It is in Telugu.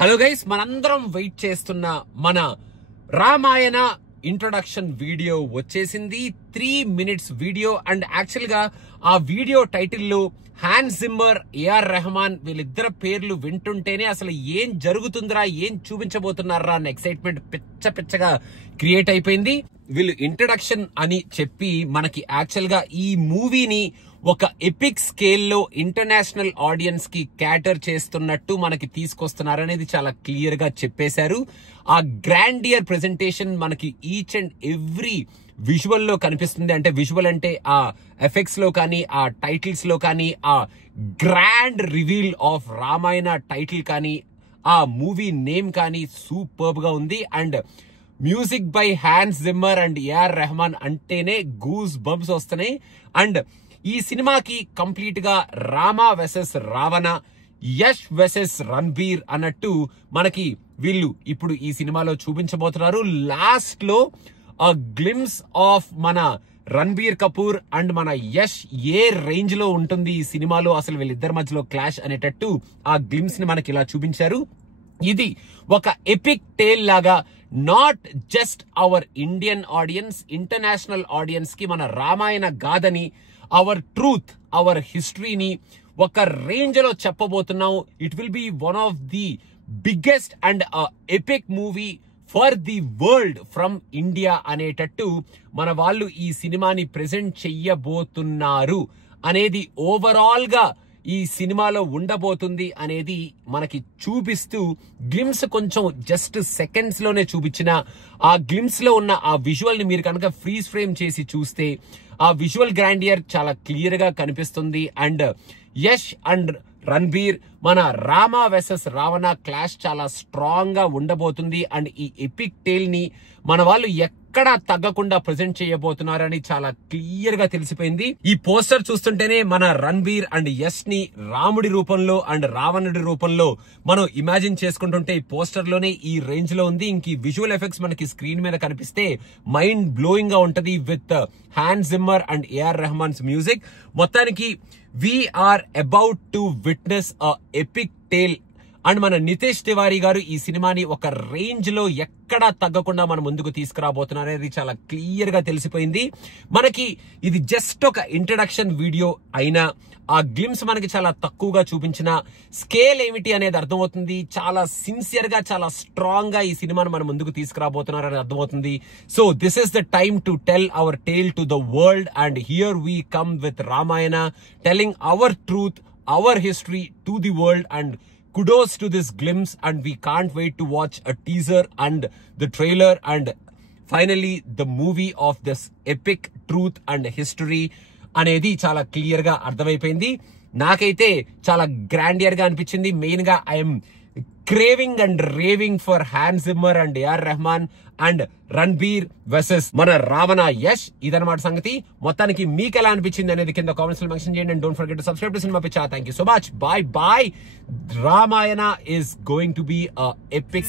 హలో గైస్, మనందరం వెయిట్ చేస్తున్న మన రామాయణ ఇంట్రొడక్షన్ వీడియో వచ్చేసింది. 3 minutes వీడియో. అండ్ యాక్చువల్ గా ఆ వీడియో టైటిల్లో హ్యాన్స్ జిమ్మర్, ఏఆర్ రెహమాన్ వీళ్ళిద్దరు పేర్లు వింటుంటేనే అసలు ఏం జరుగుతుందిరా, ఏం చూపించబోతున్నారా అన్న ఎక్సైట్మెంట్ పిచ్చగా క్రియేట్ అయిపోయింది. వీళ్ళు ఇంట్రడక్షన్ అని చెప్పి మనకి యాక్చువల్ గా ఈ మూవీని ఒక ఎపిక్ స్కేల్లో ఇంటర్నేషనల్ ఆడియన్స్ కి క్యాటర్ చేస్తున్నట్టు మనకి తీసుకొస్తున్నారు అనేది చాలా క్లియర్ గా చెప్పేశారు. ఆ గ్రాండియర్ ప్రెజెంటేషన్ మనకి ఈచ్ అండ్ ఎవ్రీ విజువల్ లో కనిపిస్తుంది. అంటే విజువల్ అంటే ఆ ఎఫెక్ట్స్ లో కానీ, ఆ టైటిల్స్ లో కానీ, ఆ grand reveal of Ramayana title కానీ, ఆ మూవీ నేమ్ కానీ సూపర్బ్ గా ఉంది. And music by Hans Zimmer and AR Rahman అంటేనే గూస్ బంప్స్ వస్తున్నాయి. అండ్ ఈ సినిమాకి కంప్లీట్ గా రామా వెసెస్ రావణ, యష్ వెసెస్ రణబీర్ అన్నట్టు మనకి వీళ్ళు ఇప్పుడు ఈ సినిమాలో చూపించబోతున్నారు. లాస్ట్ లో a glimpse ఆఫ్ మన రణబీర్ కపూర్ అండ్ మన యష్ ఏ రేంజ్ లో ఉంటుంది ఈ సినిమాలో, అసలు వీళ్ళిద్దరి మధ్యలో క్లాష్ అనేటట్టు ఆ గ్లిమ్స్ ని మనకి ఇలా చూపించారు. ఇది ఒక ఎపిక్ టేల్ లాగా not just our Indian audience, international audience కి మన రామాయణ గాథని, అవర్ ట్రూత్, అవర్ హిస్టరీని ఒక రేంజ్ లో చెప్పబోతున్నాం. It will be one of the biggest and epic movie for the world from India అనేటట్టు మన వాళ్ళు ఈ సినిమాని ప్రెజెంట్ చెయ్యబోతున్నారు అనేది ఓవరాల్ గా ఈ సినిమాలో ఉండబోతుంది అనేది మనకి చూపిస్తూ గ్లిమ్స్ కొంచెం జస్ట్ సెకండ్స్ లోనే చూపించిన ఆ గ్లిమ్స్ లో ఉన్న ఆ విజువల్ ని మీరు కనుక ఫ్రీజ్ ఫ్రేమ్ చేసి చూస్తే ఆ విజువల్ గ్రాండియర్ చాలా క్లియర్ గా కనిపిస్తుంది. అండ్ యష్ అండ్ రణబీర్ మన రామా వెసెస్ రావణ క్లాష్ చాలా స్ట్రాంగ్ గా ఉండబోతుంది. అండ్ ఈ ఎపిక్ టేల్ ని మన వాళ్ళు ఎక్కడా తగ్గకుండా ప్రెజెంట్ చేయబోతున్నారని చాలా క్లియర్ గా తెలిసిపోయింది. ఈ పోస్టర్ చూస్తుంటేనే మన రణబీర్ అండ్ యష్ ని రాముడి రూపంలో అండ్ రావణుడి రూపంలో మనం ఇమాజిన్ చేసుకుంటుంటే ఈ పోస్టర్ లోనే ఈ రేంజ్ లో ఉంది. ఇంక ఈ విజువల్ ఎఫెక్ట్స్ మనకి స్క్రీన్ మీద కనిపిస్తే మైండ్ బ్లోయింగ్ గా ఉంటది with Hans Zimmer and AR Rahman's music. మొత్తానికి we are about to witness a epic tale. And మన నితేష్ తివారీ గారు ఈ సినిమాని ఒక రేంజ్ లో ఎక్కడా తగ్గకుండా మన ముందుకు తీసుకురాబోతున్నారు అనేది చాలా క్లియర్ గా తెలిసిపోయింది. మనకి ఇది జస్ట్ ఒక ఇంట్రడక్షన్ వీడియో అయినా ఆ గ్లిమ్స్ మనకి చాలా తక్కువగా చూపించిన స్కేల్ ఏమిటి అనేది అర్థమవుతుంది. చాలా సిన్సియర్ గా, చాలా స్ట్రాంగ్ గా ఈ సినిమాను మన ముందుకు తీసుకురాబోతున్నారు అనేది అర్థమవుతుంది. So this is the time to tell our tale to the world. And here we come with Ramayana, telling our truth, our history to the world. And kudos to this glimpse, and we can't wait to watch a teaser and the trailer and finally the movie of this epic truth and history అనేది చాలా క్లియర్ గా అర్థమైపోయింది. నాకైతే చాలా గ్రాండియర్ గా అనిపించింది. మెయిన్ గా I'm craving and raving for Hans Zimmer and AR Rahman and Ranbir versus మన రావణ యష్. ఇదన్నమాట సంగతి. మొత్తానికి మీకు ఎలా అనిపించింది అనేది కింద కామెంట్స్ లో మెన్షన్ చేయండి. And don't forget to subscribe to Cinema Pichcha. Thank you so much. Bye bye. Ramayana is going to be a epic